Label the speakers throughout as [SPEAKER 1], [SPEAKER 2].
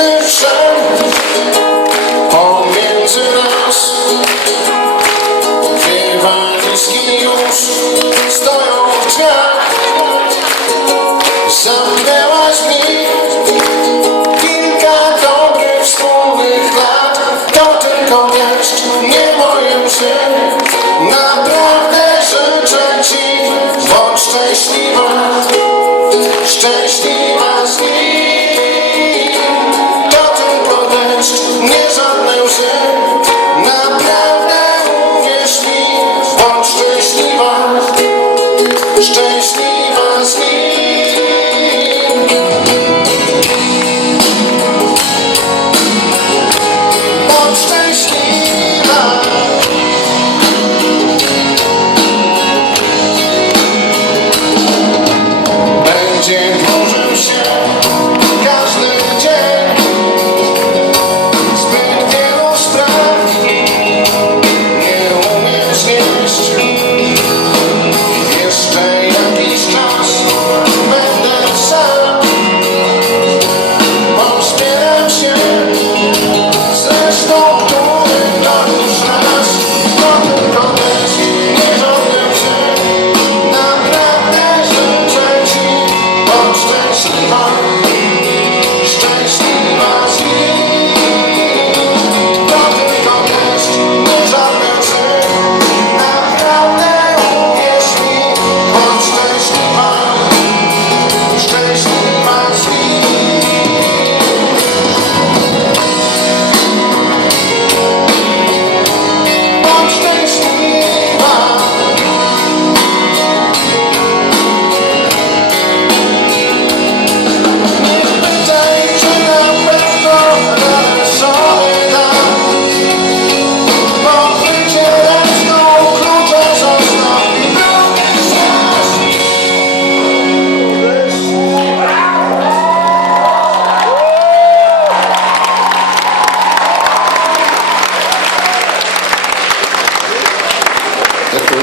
[SPEAKER 1] condition home into us.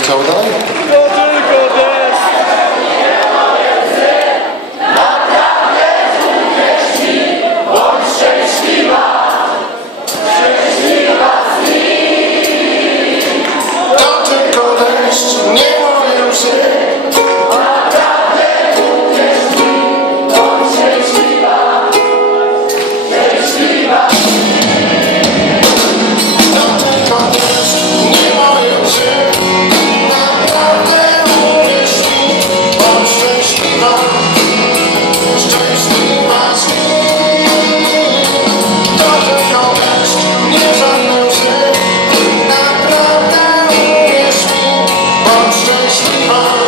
[SPEAKER 2] çabadan mı?
[SPEAKER 1] Bądź szczęśliwa.